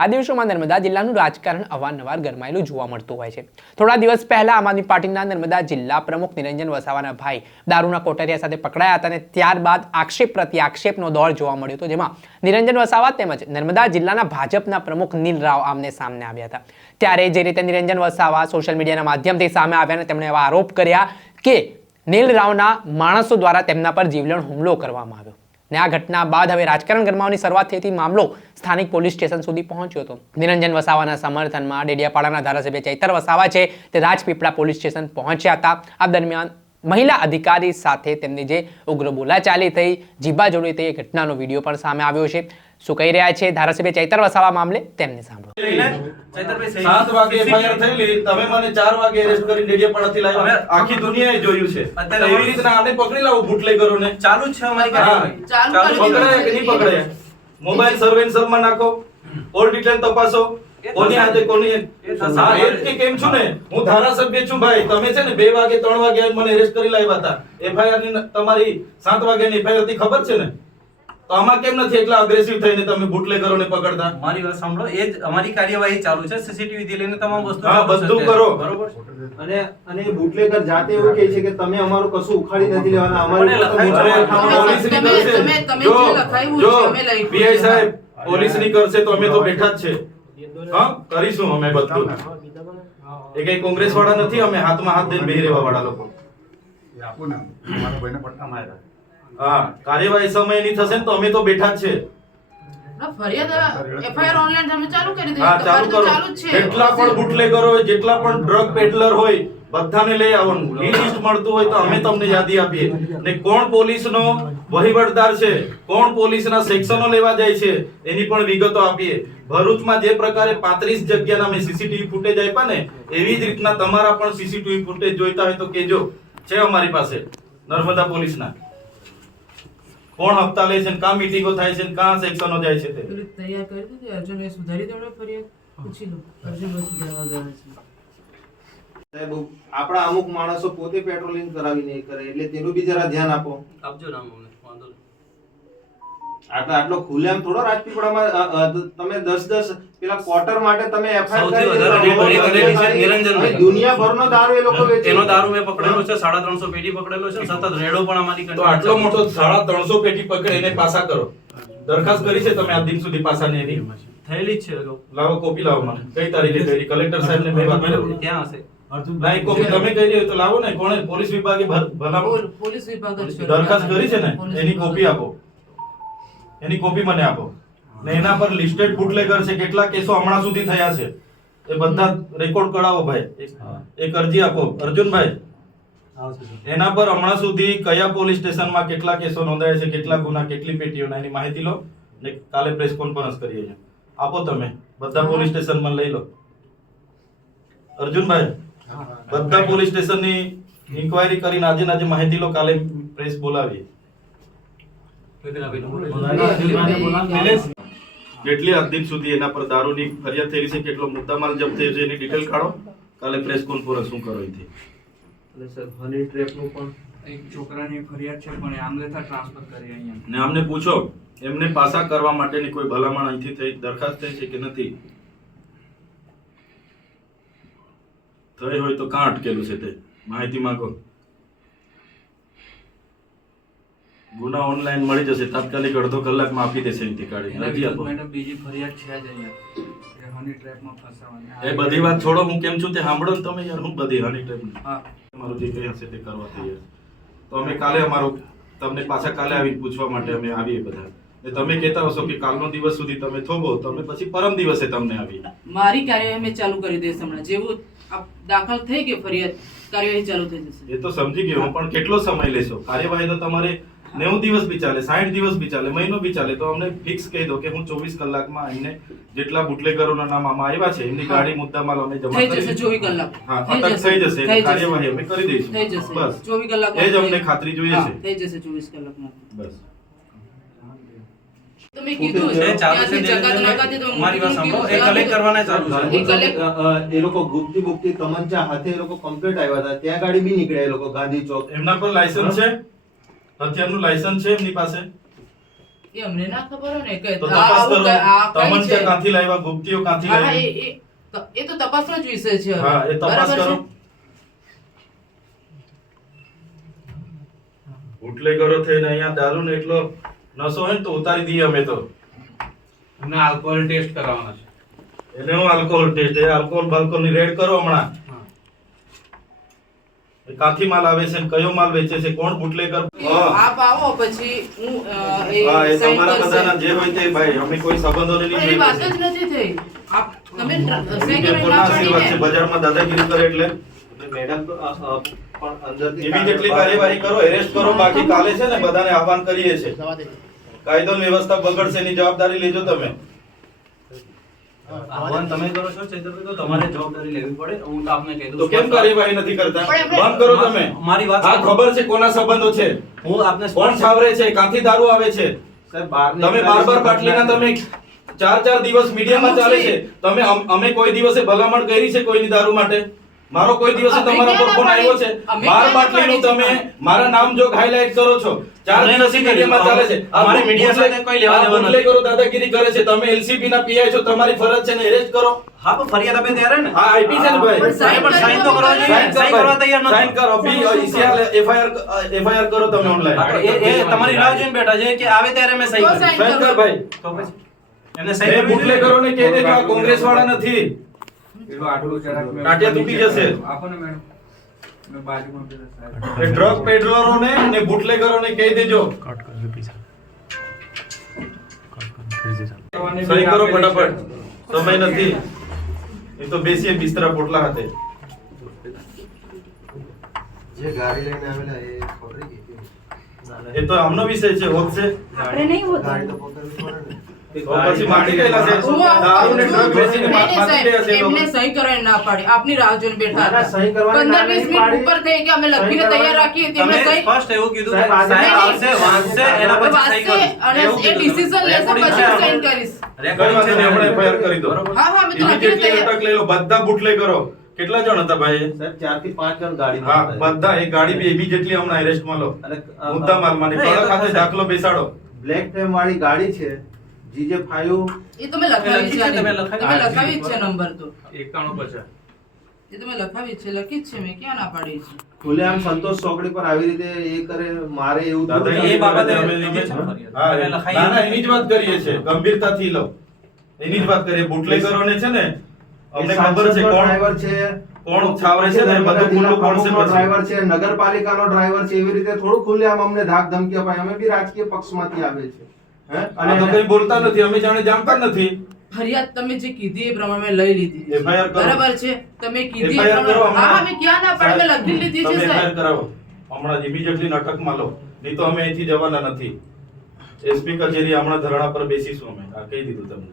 આ દિવસોમાં નર્મદા જિલ્લાનું રાજકારણ અવારનવાર ગરમાયેલું જોવા મળતું હોય છે। થોડા દિવસ પહેલા આમ આદમી પાર્ટીના નર્મદા જિલ્લા પ્રમુખ નિરંજન વસાવાના ભાઈ દારૂના કોટરિયા સાથે પકડાયા હતા અને ત્યારબાદ આક્ષેપ પ્રતિ આક્ષેપનો દોર જોવા મળ્યો હતો, જેમાં નિરંજન વસાવા તેમજ નર્મદા જિલ્લાના ભાજપના પ્રમુખ નીલ રાવ આમને સામને આવ્યા હતા। ત્યારે જે રીતે નિરંજન વસાવા સોશિયલ મીડિયાના માધ્યમથી સામે આવ્યા અને તેમણે એવા આરોપ કર્યા કે નીલ રાવના માણસો દ્વારા તેમના પર જીવલેણ હુમલો કરવામાં આવ્યો ને આ ઘટના બાદ હવે રાજકારણ ગરમાવાની શરૂઆત થઈ હતી। મામલો સ્થાનિક પોલીસ સ્ટેશન સુધી પહોંચ્યો હતો। નિરંજન વસાવાના સમર્થનમાં ડેડિયાપાડાના ધારાસભ્ય ચૈતર વસાવા છે તે રાજપીપળા પોલીસ સ્ટેશન પહોંચ્યા હતા। આ દરમિયાન મહિલા અધિકારી સાથે તેમની જે ઉગ્ર બોલાચાલી થઈ, જીભા જોડી થઈ, એ ઘટનાનો વિડીયો પણ સામે આવ્યો છે। શું કહી રહ્યા છે ધારાસભ્ય ચૈતર વસાવા મામલે તેમને સાંભળો। 7 વાગે એફઆઈઆર થયેલી, તમે મને 4 વાગે અરેસ્ટ કરી ડેડિયાપાડાથી લાવ્યા। આખી દુનિયાએ જોયું છે। અત્યારે એવી રીતના આને પકડી લાવો બુટલેગરોને। ચાલુ જ છે અમારી કાર્યવાહી। ચાલુ પકડાય કે નહીં પકડાય? મોબાઈલ સર્વેલન્સમાં નાખો, ઓલ ડિટેલ તપાસો, કોની હાથે કોની હા એ જ કે કેમ છું ને હું ધારાસભ્ય છું ભાઈ। તમે છે ને 2 વાગે 3 વાગે મને અરેસ્ટ કરી લાવ્યા હતા। એફઆઈઆર ની તમારી 7 વાગ્યાની એફઆઈઆર થી ખબર છે ને, તો આમાં કેમ નથી એટલા અગ્રેસિવ થઈને તમે બુટલેગરોને પકડતા? મારી વાત સાંભળો, એ જ અમારી કાર્યવાહી ચાલુ છે। સીસીટીવી થી લઈને તમામ વસ્તુ હા બધું કરો બરોબર। અને બુટલેગર જાતે એવું કહે છે કે તમે અમારું કશું ઉખાડી નથી લેવાના, અમારી જો પીઆઈ સાહેબ પોલીસ ની કરશે તો અમે તો બેઠા જ છે। હા કરીશું અમે બધું। એ કઈ કોંગ્રેસ વાળા નથી, અમે હાથમાં હાથ દઈને બેહી રહેવા વાળા લોકો। હા કાર્યવાહી સમયની થશે ને તો અમે તો બેઠા જ છે। એફઆઈઆર ઓનલાઈન તમે ચાલુ કરી દીધી, હા ચાલુ કરો। જેટલા પણ બુટલેગર હોય, જેટલા પણ ડ્રગ પેડલર હોય, બધાને લઈ આવવાનું। લિસ્ટ મળતું હોય તો અમે તમને યાદી આપીએ ને કોણ પોલીસનો વહીવટદાર છે, કોણ પોલીસના સેક્શનો લેવા જાય છે એની પણ વિગતો આપીએ। ભરૂચમાં જે પ્રકારે 35 જગ્યાના મેં સીસીટીવી ફૂટેજ આપ્યા ને, એવી જ રીતના તમારા પણ સીસીટીવી ફૂટેજ જોઈતા હોય તો કેજો, છે અમારી પાસે નર્મદા પોલીસના। કોણ હપ્તા લે છે ને કાં મીટિંગો થાય છે ને કાં સેક્શનો જાય છે તે તૈયાર કરી દીધી। અર્જુન એ સુધારી દેવડે ફરિયાદ પૂછી લો, અર્જુન સુધારવા જાય છે। સાહેબ આપણા અમુક માણસો પોતે પેટ્રોલિંગ કરાવી નહીં કરે, એટલે તેનું બી જરા ધ્યાન આપો। આપજો નામ અમને, વાંધો નહીં। આટલો ખુલ્લેઆમ થોડો રાજપીપળામાં તમે 10 પેલા ક્વાર્ટર માટે તમે સૌથી વધારે રેડ કરેલી છે નિરંજનભાઈ। દુનિયાભરનો દારૂ એ લોકો વેચે, એનો દારૂ મેં પકડેલો છે, 350 પેટી પકડેલો છે। સતત રેડો પણ અમારી તો આટલો મોટો 350 પેટી પકડે એને પાસા કરો। દરખાસ્ત કરી છે તમે આ દિન સુધી પાસાની એની? થયેલી જ છે અગાઉ। લાવો કોપી લાવો મને। કઈ તારીખે થયેલી? કલેક્ટર સાહેબને મેં વાત કરી, ત્યાં હશે। લાઈ કોપી તમે કરી હોય તો લાવો ને। કોણે? પોલીસ વિભાગે ભલામણ પોલીસ વિભાગ જ કરે। દરખાસ્ત કરી છે ને એની કોપી આપો, એની કોપી મને આપો ને એના પર લિસ્ટેડ બુટલેગર છે, કેટલા કેસો હમણાં સુધી થયા છે એ બધા રેકોર્ડ કઢાવો ભાઈ। એક અરજી આપો અર્જુનભાઈ, એના પર હમણાં સુધી કયા પોલીસ સ્ટેશનમાં કેટલા કેસો નોંધાયા છે, કેટલા ગુના, કેટલી પેટીઓના, એની માહિતી લો ને કાલે પ્રેસ કોન્ફરન્સ કરીએ છીએ। આપો તમે બધા પોલીસ સ્ટેશનમાં લઈ લો અર્જુનભાઈ। બધા પોલીસ સ્ટેશનની ઇન્ક્વાયરી કરીને આજે માહિતી લો, કાલે પ્રેસ બોલાવીએ। કેટલી અંતિમ સુધી એના પર દારૂની ફરિયાદ થયેલી છે, કેટલો મુદ્દામાલ જપ્ત થયો છે એની ડિટેલ કાઢો, કાલે પ્રેસ કોન્ફરન્સ શું કરો એથી। એટલે સર હની ટ્રેપનું પણ એક છોકરાની ફરિયાદ છે પણ એ આમલેથા ટ્રાન્સફર કરી અહીંયા ને અમને પૂછો એમને પાસા કરવા માટેની કોઈ ભલામણ અહીંથી થઈ, દરખાસ્ત થઈ છે કે નથી થઈ હોય તો કાં અટકેલું છે તે માહિતી માંગો। ગુના ઓનલાઈન મળી જશે, તાત્કાલિક અડધો કલાકમાં આપી દેશે અહીંથી કાઢી નથી આપો। મેડમ બીજી ફરિયાદ છે જ અહીંયા એ હની ટ્રેપમાં ફસાવાની। એ બધી વાત છોડો, હું કેમ છું તે સાંભળો ને તમે યાર। હું બધી હની ટ્રેપ હા તમારું જે કંઈ હશે તે કરવા તૈયાર છે। તો અમે કાલે અમારું તમને પાછા કાલે આવીને પૂછવા માટે અમે આવીએ બધા। ને તમે કહેતા હશો કે કાલનો દિવસ સુધી તમે થોભો તો અમે પછી પરમ દિવસે તમને આવીએ। મારી કાર્યવાહી મેં ચાલુ કરી દઈશ હમણાં, જેવું દાખલ થઈ ગઈ ફરિયાદ કાર્યવાહી ચાલુ થઈ જશે। એ તો સમજી ગયો હું, પણ કેટલો સમય લેશો? કાર્યવાહી તો તમારે 90 દિવસ બી ચાલે, 60 દિવસ બી ચાલે, મહિનો બી ચાલે। તો અમને ફિક્સ કહી દો કે હું 24 કલાકમાં એમને જેટલા બુટલેગરોના નામ આમાં આવ્યા છે એમની ગાડી મુદ્દામાલ અમે જમા થઈ કરી જશે 24 કલાક। હા અટક થઈ જશે, થઈ જશે। કાર્યવાહી અમે કરી દઈશું। થઈ જશે બસ 24 કલાક, એ જ અમને ખાતરી જોઈએ છે। થઈ જશે 24 કલાકમાં। બસ તમે કીધું છે, ચાલુ છે ત્યાંથી જકાત નિરંજનભાઈ। નાકાથી તો મારી વાત સાંભળો, એ કલેક્ટ કરવાના ચાલુ છે। એ લોકો ગુપ્તી તમંચા હાથે એ લોકો કમ્પ્લીટ આવ્યા હતા, ત્યાં ગાડી બી નીકળ્યા એ લોકો ગાંધી ચોક। એમના પર લાયસન્સ છે, હથિયારનું લાયસન્સ છે એમની પાસે? એ અમને ના ખબર હોય ને કે તો આ તપાસ આવું કરો આ કઈ તમન છે. ક્યાંથી લાવ્યા ગુપ્તીઓ ક્યાંથી હા, હા, લાવી એ તો તપાસનો જ વિષય છે હવે. હા એ તપાસ બરાબર કરો છે? બુટલેગરો થઈને અહીંયા દારૂ ને એટલો નશો હોય ને તો ઉતારી દઈએ અમે તો એમને આલ્કોહોલ ટેસ્ટ કરાવવાનો છે. એને હું આલ્કોહોલ ટેસ્ટ એ આલ્કોહોલ બાલ્કોહોલ ની રેડ કરો હમણાં એ કાંથી માલ આવે છે ને કયો માલ વેચે છે કોણ બુટલેગર આપ આવો પછી હું હા એ sign તમારા કરશે. બધાના જે હોય તે ભાઈ અમે કોઈ સંબંધોને પણ નહીં એ વાત જોઈએ જ નથી થઈ. આપ તમે એવી સહી કે કરીને કોના ના આશીર્વાદ છે પાડીને. બજારમાં દાદાગીરી કરે એટલે મેડમ તો પણ અંદરથી ઇમિડિયેટલી કાર્યવાહી કરો એરેસ્ટ કરો બાકી કાલે છે ને બધાને આહવાન કરીએ છે કાયદો અને વ્યવસ્થા બગડશે એની જવાબદારી લેજો તમે આહવાન તમે કરો છો ચૈતરભાઈ, તો તમારે જવાબદારી લેવી પડે. હું તો આપને કહી દઉં તો કેમ કાર્યવાહી નથી કરતા પણ એમને- બંધ કરો તમે મારી વાત આ સાંભળો. ખબર છે કોના સંબંધો છે હું આપને કોણ છાવરે છે ક્યાંથી દારૂ આવે છે સાહેબ બહારની તમે બાર બાટલીના તમે ચાર દિવસ મીડિયામાં ચાલે છે તમે અમે કોઈ દિવસે ભલામણ કરી છે કોઈની દારૂ માટે મારો કોઈ દિવસે અમે તમારા પર ક્યાં ફોન ના આવ્યો છે પાડી? અમે 12 ક્યાં ના બાટલીનું પાડી છે? તમે મારા નામ જો હાઇલાઇટ કરો છો ચાર અમે દિવસ નથી મીડિયામાં કર્યું. ચાલે છે અમારે મીડિયા સાથે કોઈ લેવા દેવા નથી. કરો દાદાગીરી કરે છે તમે એલસીબી ના પીઆઈ છો તમારી ફરજ છે ને એરેસ્ટ કરો હા પણ ફરિયાદ આપે ત્યારે ને હા આઈપી છે ને ભાઈ પણ સાઈન પણ સાઈન તો કરવા જોઈએ. સાઈન સાઈન કરવા તૈયાર નથી. સાઈન કરો બી એફઆઈઆર કરો તમે ઓનલાઈન હા, તો એ તમારી રાહ જોઈને બેઠા છે કે આવે ત્યારે મેં સહી તો કરી. સાઈન સાઈન કર ભાઈ તો પછી એમને સહી એ કરવી જોઈએ. બુટલેગરોને કહી દે કે આ કોંગ્રેસ વાળા નથી એટલું આટલું જરાક મેં- ટાટિયા તૂટી જશે. આપો ને મેડમ. મેં બાજુમાં પેલા સાહેબ. એ ડ્રગ પેડલરોને ને બુટલેગરોને કહી દેજો સહી કરો ફટાફટ સમય નથી એ તો બેસીએ બિસ્તરા પોટલા હાથે જે ગાડી લઈને આવેલા એ પકડી ગઈ એ તો આમનો વિષય છે હોત છે આપણે નહીં હોતું. ગાડી તો પકડવી પડે ને તો પછી માટી ગયેલા છે હું આવું દારૂ ને કહું છું. ડ્રગ વેચીને નહીં, નહીં, માટી ગયા સાહેબ, છે એ લોકો. એમને સહી કરવાની ના પાડી આપની રાહ જોઈને બેઠા ના, ના, સહી કરવાની ના 15-20 નહીં મિનિટ પાડી. ઉપર થઈ કે અમે લખીને સહી તૈયાર કરવાની- રાખીએ તમે તેમને સહી સ્પષ્ટ એવું કીધું કે સાહેબ, સાહેબ આજે- આવશે વાંચશે એના પછી સહી વાંચશે કરશે. અને એવું એ કીધું. ડિસિઝન લેશે Recording પછી હું છે. સાઈન કરીશ. કઈ વાત નહીં, હમણાં FIR કરી દો હા, હા, મેં તો લખીને Immediately તૈયાર. અટક લઈ લો બધા બુટલેગરો કેટલા જણ હતા ભાઈ સાહેબ 4 થી 5 જણ હા ગાડીમાં હતા. બધા એ ગાડી બી ઇમિડિયેટલી હમણાં અરેસ્ટમાં લો અને મુદ્દા માલ માની નહીં, એ તો કડક હાથે થશે. દાખલો બેસાડો બ્લેક ફ્લેમ વાળી ગાડી છે GJ5 એ તો મેં લખાવી લખી છે છે, તમે આની. લખાવી. તમે લખાવી જ છે નંબર તો 91 એ તો મેં લખાવી જ છે લખી જ છે મેં ક્યાં ના પાડી છે ખુલ્લેઆમ સંતોષ ચોકડી પર આવી રીતે એ કરે મારે એવું દાદા થોડું એ બાબતે અમે તમે લીધી છે છે. ફરિયાદ. હા, તમે ના, લખાઈ ના, એની જ વાત કરીએ છે ગંભીરતાથી લો એની જ વાત કરીએ બુટલેગરોને છે ને અમને ખબર છે કોણ ડ્રાઈવર છે કોણ છાવરે છે ને બધું ખુલ્લું કોણ છે પછી. ડ્રાઈવર છે નગરપાલિકાનો ડ્રાઈવર છે એવી રીતે થોડું ખુલ્લેઆમ અમને ધાક ધમકી અપાય અમે બી રાજકીય પક્ષમાંથી આવે છે હે આ તો કઈ બોલતા નથી અમે જાણે જાણતા જ નથી ફરિયાદ તમે જે કીધી એ પ્રમાણે મેં લઈ લીધી FIR કરો. બરાબર છે તમે કીધી એ FIR કરો પ્રમાણે હા, હા, હમણાં. મેં ક્યાં ના પાડી મેં લખી લીધી છે તમે સાહેબ FIR કરાવો હમણાં જ ઇમિડિયેટલી નાટકમાં લો નહીં તો અમે અહીંથી જવાના નથી એસપી કચેરી હમણાં ધરણા પર બેસીશું અમે આ કહી દીધું તમને